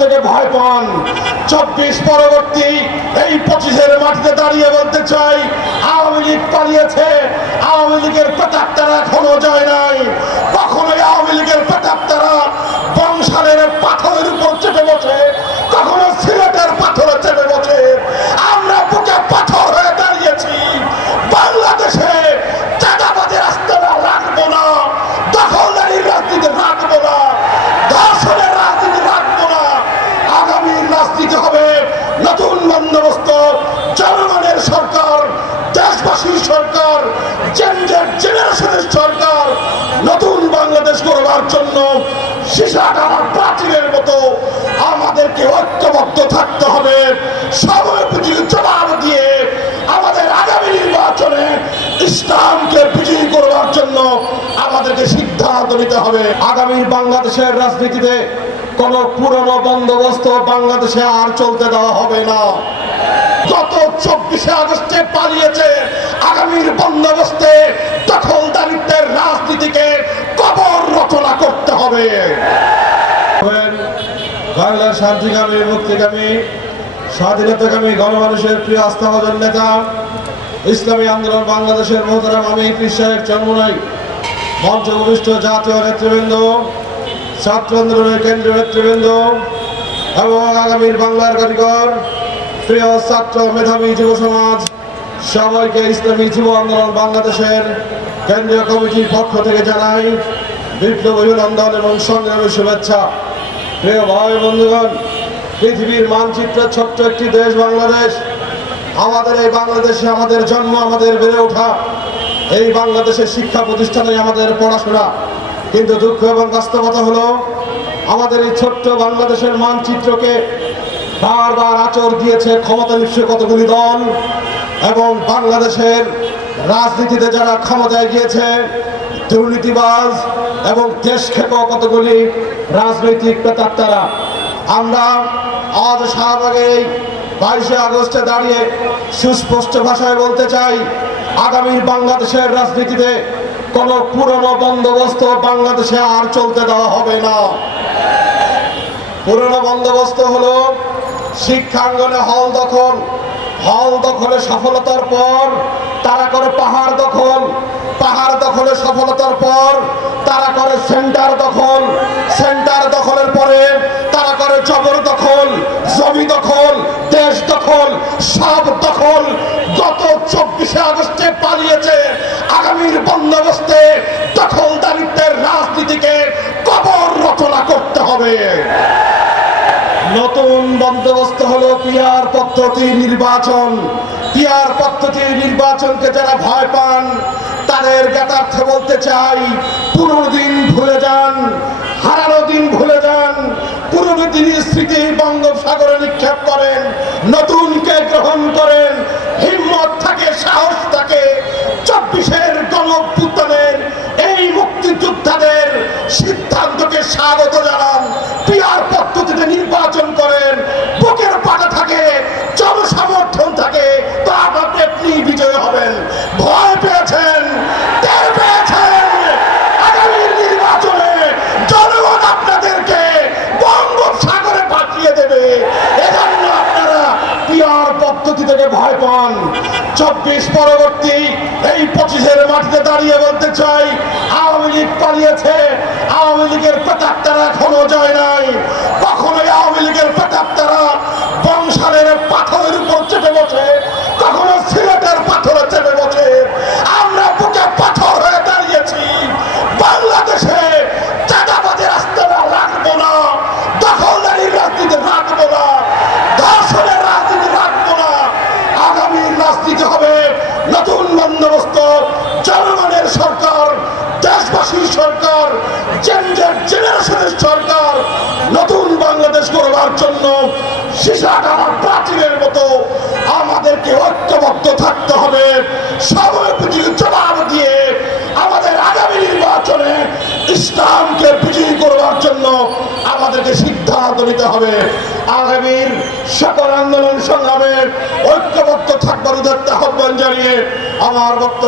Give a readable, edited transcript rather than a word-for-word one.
থেকে ভয় পান। 24 পরবর্তী এই 25-এর মাটিতে দাঁড়িয়ে বলতে চাই, আওয়ামী লীগ পালিয়েছে, আওয়ামী লীগের প্রেতাত্মারা এখনো যায় নাই। কখনোই আওয়ামী লীগের প্রেতাত্মারা বংশালের পাথরের উপর চেপে বসে, কখনো সিলেটের পাথরে চেপে বসে। আমরা বুকে পাথর হয়ে দাঁড়িয়েছি। বাংলাদেশে চাঁদাবাজের আস্তানা রাখবো না, দখলদারির রাজনীতি রাখবো না, ধর্ষণের রাজনীতি রাখবো না। আগামীর রাজনীতি হবে নতুন বন্দোবস্ত, জনগণের সরকার, দেশবাসীর সরকার, জেনারেশনের সরকার। নতুন বাংলাদেশ গড়বার জন্য সীসাকাটা প্রাচীরের মতো আমাদেরকে ঐক্যবদ্ধ থাকতে হবে। সময়োপযোগী জবাব দিয়ে আমাদের আগামী নির্বাচনে ইসলামকে বিজয়ী করবার জন্য আমাদেরকে সিদ্ধান্ত নিতে হবে। আগামী বাংলাদেশের রাজনীতিতে কোন পুরনো বন্দোবস্ত বাংলাদেশে আর চলতে দেওয়া হবে না। গত 24শে আগস্টে পালিয়েছে, আগামীর বন্দোবস্তে দখলদারিত্বের রাজনীতিকে কবর রচনা করতে হবে। বাংলার শান্তিকামী, মুক্তিকামী, স্বাধীনতাকামী গণমানুষের প্রিয় আস্থাভাজন নেতা, ইসলামী আন্দোলন বাংলাদেশের মোহতারাম আমির পীর সাহেব চরমোনাই, মঞ্চ উপবিষ্ট জাতীয় নেতৃবৃন্দ, ছাত্র আন্দোলনের কেন্দ্রীয় নেতৃবৃন্দ এবং আগামীর বাংলার কারিগর, প্রিয় ছাত্র মেধাবী যুব সমাজ, সবাইকে ইসলামী যুব আন্দোলন বাংলাদেশের কেন্দ্রীয় কমিটির পক্ষ থেকে জানাই বিপ্লব অভিনন্দন এবং সংগ্রামী শুভেচ্ছা। প্রিয় ভাই বন্ধুগণ, পৃথিবীর মানচিত্র ছোট্ট একটি দেশ বাংলাদেশ। আমাদের এই বাংলাদেশে আমাদের জন্ম, আমাদের বেড়ে ওঠা, এই বাংলাদেশের শিক্ষা প্রতিষ্ঠানে আমাদের পড়াশোনা। কিন্তু দুঃখ এবং বাস্তবতা হলো আমাদের এই ছোট্ট বাংলাদেশের মানচিত্রকে বারবার আঁচড় দিয়েছে ক্ষমতালিপ্ত কতগুলি দল এবং বাংলাদেশের রাজনীতিতে যারা ক্ষমতায় গিয়েছে দুর্নীতিবাজ এবং দেশক্ষেপ কতগুলি রাজনৈতিক প্রেতাত্মারা। আমরা আজ শাহবাগের এই 22শে আগস্টে দাঁড়িয়ে সুস্পষ্ট ভাষায় বলতে চাই, আগামীর বাংলাদেশের রাজনীতিতে কোন পুরনো বন্দোবস্ত বাংলাদেশে আর চলতে দেওয়া হবে না। পুরনো বন্দোবস্ত হলো শিক্ষাঙ্গনে হল দখল, হল দখলে সফলতার পর তারা করে পাহাড় দখল, পাহাড় দখলে সফলতার পর তারা করে সেন্টার দখল, সেন্টার দখলের পরে তারা করে জবরদখল, জমি দখল, দেশ দখল, সব দখল। গত 24শে আগস্টে পালিয়েছে, আগামীর বন্দোবস্তে দখলদারিত্বের রাজনীতিকে কবর রচনা করতে হবে। নতুন বন্দোবস্ত হলো পিআর পদ্ধতি নির্বাচন। পিআর পদ্ধতির নির্বাচনকে যারা ভয় পান তাদের জ্ঞাতার্থে বলতে চাই, পুরনো দিন ভুলে যান, হারানো দিন ভুলে যান, পুরনো দিনের স্মৃতি বঙ্গোপসাগরে নিক্ষেপ করেন, নতুনকে গ্রহণ করেন। হিম্মত থাকে, সাহস থাকে। 24-এর গণঅভ্যুত্থানের এই মুক্তিযোদ্ধাদের সিদ্ধান্তকে স্বাগত জানান। পিআর পদ্ধতিতে নির্বাচন করেন, বুকের পাটা থাকে, জনসমর্থন থাকে, তো আপনি বিজয়ী হবেন। ভয় পেয়েছেন, টের পেয়েছেন, আগামীর নির্বাচনে জনগণ আপনাদেরকে বঙ্গোপসাগরে পাঠিয়ে দেবে। এজন্য আপনারা পিআর পদ্ধতি থেকে ভয় পান। 24 পরবর্তী এই 25-এর মাটিতে দাঁড়িয়ে বলতে চাই, আওয়ামী লীগ পালিয়েছে, আওয়ামী লীগের প্রেতাত্মারা এখনো যায় নাই। কখনোই আওয়ামী লীগের প্রেতাত্মারা বংশালের পাথরের উপর চেপে বসে, কখনো সিলেটের পাথরে চেপে বসে। আমরা বুকে পাথর হয়ে দাঁড়িয়েছি। বাংলাদেশে চাঁদাবাজের আস্তানা রাখবো না, দখলদারির রাজনীতি রাখবো না, ধর্ষণের রাজনীতি রাখবো না। আগামীর রাজনীতি হবে নতুন বন্দোবস্ত, জনগণের সরকার, দেশবাসীর সরকার, জেনারেশনের সরকার। নতুন বাংলাদেশ গড়বার জন্য সীসাকাটা প্রাচীরের মতো আমাদেরকে ঐক্যবদ্ধ থাকতে হবে। সময়োপযোগী জবাব দিয়ে আমাদের আগামী নির্বাচনে ইসলামকে বিজয়ী করবার জন্য আমাদেরকে সিদ্ধান্ত নিতে হবে। আগামীর সকল আন্দোলন সংগ্রামে ঐক্যবদ্ধ থাকবার উদাত্ত আহ্বান জানিয়ে আমার বক্তব্য